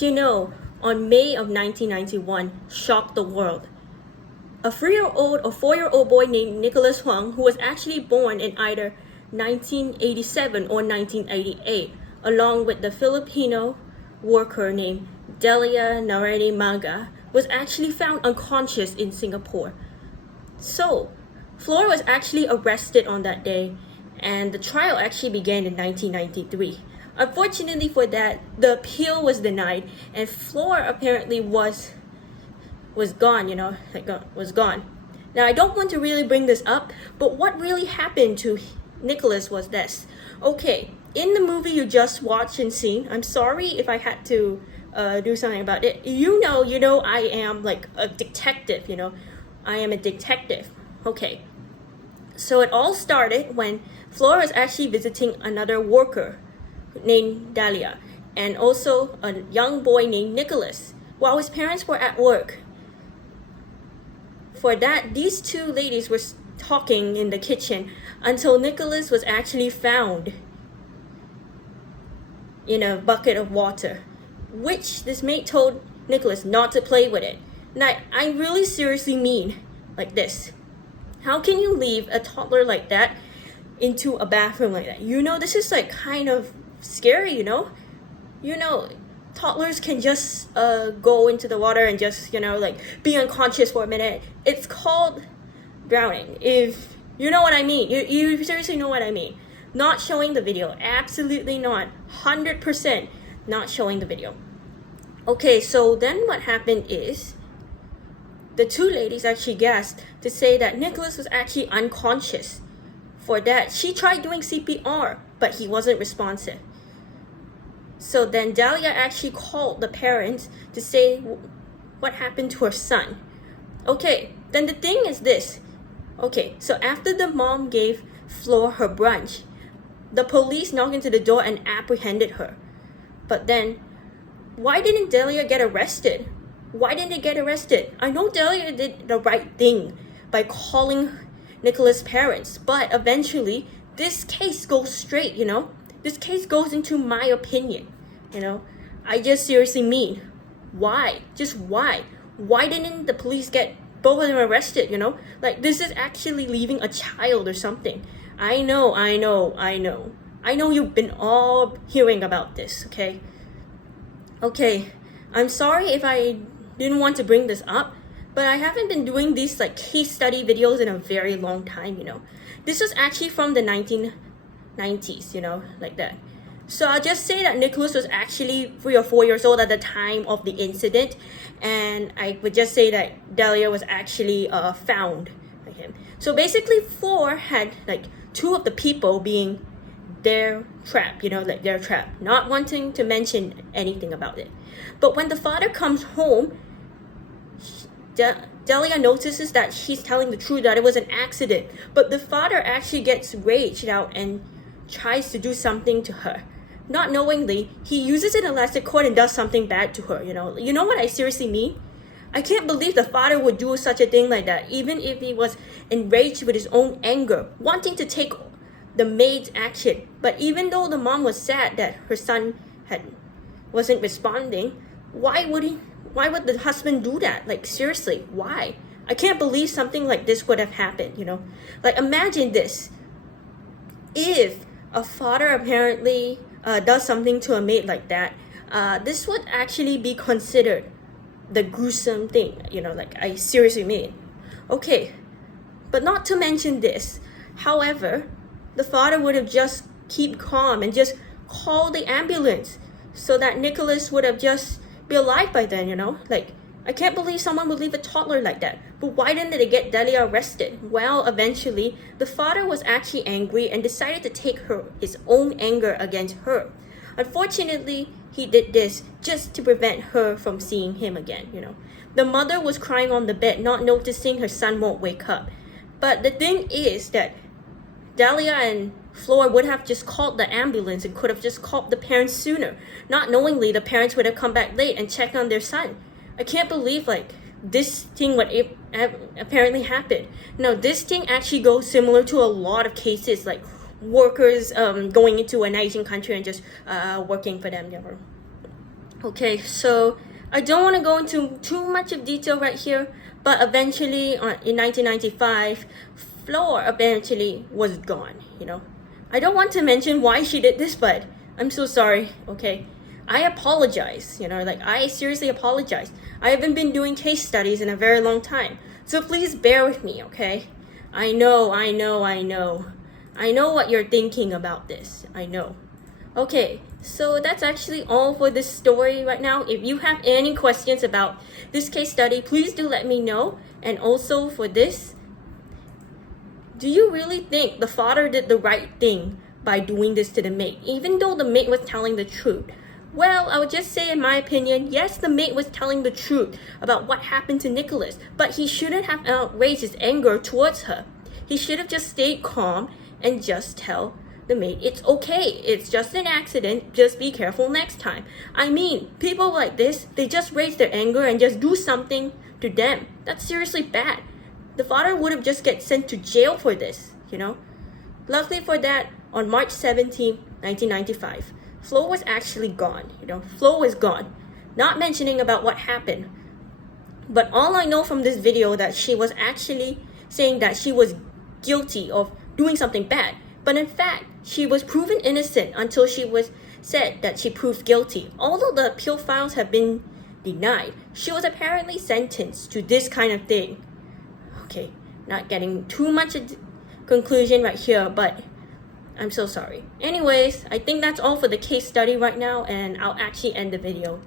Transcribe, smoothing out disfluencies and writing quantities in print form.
You know, on May of 1991 shocked the world. A 3-year-old or 4-year-old boy named Nicholas Huang, who was actually born in either 1987 or 1988, along with the Filipino worker named Delia Narede Maga, was actually found unconscious in Singapore. So, Flora was actually arrested on that day, and the trial actually began in 1993. Unfortunately for that, the appeal was denied, and Flora apparently was gone, was gone. Now, I don't want to really bring this up, but what really happened to Nicholas was this. Okay, in the movie you just watched and seen, I'm sorry if I had to do something about it. You know, I am like a detective, I am a detective. Okay, so it all started when Flora was actually visiting another worker named Dahlia, and also a young boy named Nicholas, while his parents were at work. For that, these two ladies were talking in the kitchen until Nicholas was actually found in a bucket of water, which this maid told Nicholas not to play with it. Now, I really seriously mean like this. How can you leave a toddler like that into a bathroom like that? This is like kind of scary, toddlers can just go into the water and just be unconscious for a minute. It's called drowning, if you know what I mean. You seriously know what I mean. Not showing the video, absolutely not, 100% not showing the video. Okay, so then what happened is the two ladies actually gasped to say that Nicholas was actually unconscious. For that, she tried doing CPR, but he wasn't responsive. So then Dahlia actually called the parents to say what happened to her son. Okay, then the thing is this. Okay, so after the mom gave Flora her brunch, the police knocked into the door and apprehended her. But then, why didn't Dahlia get arrested? Why didn't they get arrested? I know Dahlia did the right thing by calling Nicholas' parents, but eventually this case goes straight, This case goes into my opinion, I just seriously mean, why? Just why? Why didn't the police get both of them arrested, Like, this is actually leaving a child or something. I know you've been all hearing about this, okay? Okay, I'm sorry if I didn't want to bring this up, but I haven't been doing these like case study videos in a very long time, This was actually from the 1990s, like that. So I'll just say that Nicholas was actually 3 or 4 years old at the time of the incident, and I would just say that Dahlia was actually found by him. So basically, Flora had like two of the people being their trap, their trap, not wanting to mention anything about it. But when the father comes home, Dahlia notices that she's telling the truth, that it was an accident. But the father actually gets raged out and tries to do something to her. Not knowingly, he uses an elastic cord and does something bad to her, You know what I seriously mean? I can't believe the father would do such a thing like that, even if he was enraged with his own anger, wanting to take the maid's action. But even though the mom was sad that her son wasn't responding, why would the husband do that? Like, seriously, why? I can't believe something like this would have happened, Like, imagine this. If a father apparently does something to a maid like that, this would actually be considered the gruesome thing, like I seriously mean. Okay, but not to mention this. However, the father would have just keep calm and just call the ambulance so that Nicholas would have just be alive by then, Like, I can't believe someone would leave a toddler like that. But why didn't they get Dahlia arrested? Well, eventually, the father was actually angry and decided to take his own anger against her. Unfortunately, he did this just to prevent her from seeing him again, The mother was crying on the bed, not noticing her son won't wake up. But the thing is that Dahlia and Flora would have just called the ambulance and could have just called the parents sooner. Not knowingly, the parents would have come back late and checked on their son. I can't believe this thing would apparently happen. Now, this thing actually goes similar to a lot of cases, like workers going into an Asian country and just working for them. Okay, so I don't want to go into too much of detail right here, but eventually in 1995, Flo eventually was gone, you know. I don't want to mention why she did this, but I'm so sorry, okay? I apologize, you know, like I seriously apologize. I haven't been doing case studies in a very long time, so please bear with me, okay? I know. I know what you're thinking about this, I know. Okay, so that's actually all for this story right now. If you have any questions about this case study, please do let me know. And also for this, do you really think the father did the right thing by doing this to the maid, even though the maid was telling the truth? Well, I would just say in my opinion, yes, the maid was telling the truth about what happened to Nicholas, but he shouldn't have outraged his anger towards her. He should have just stayed calm and just tell the maid, it's okay, it's just an accident, just be careful next time. I mean, people like this, they just raise their anger and just do something to them. That's seriously bad. The father would have just get sent to jail for this, you know. Luckily for that, on March 17, 1995, Flo was actually gone, you know. Flo was gone. Not mentioning about what happened. But all I know from this video that she was actually saying that she was guilty of doing something bad. But in fact, she was proven innocent until she was said that she proved guilty. Although the appeal files have been denied, she was apparently sentenced to this kind of thing. Okay, not getting too much a conclusion right here, but I'm so sorry. Anyways, I think that's all for the case study right now, and I'll actually end the video.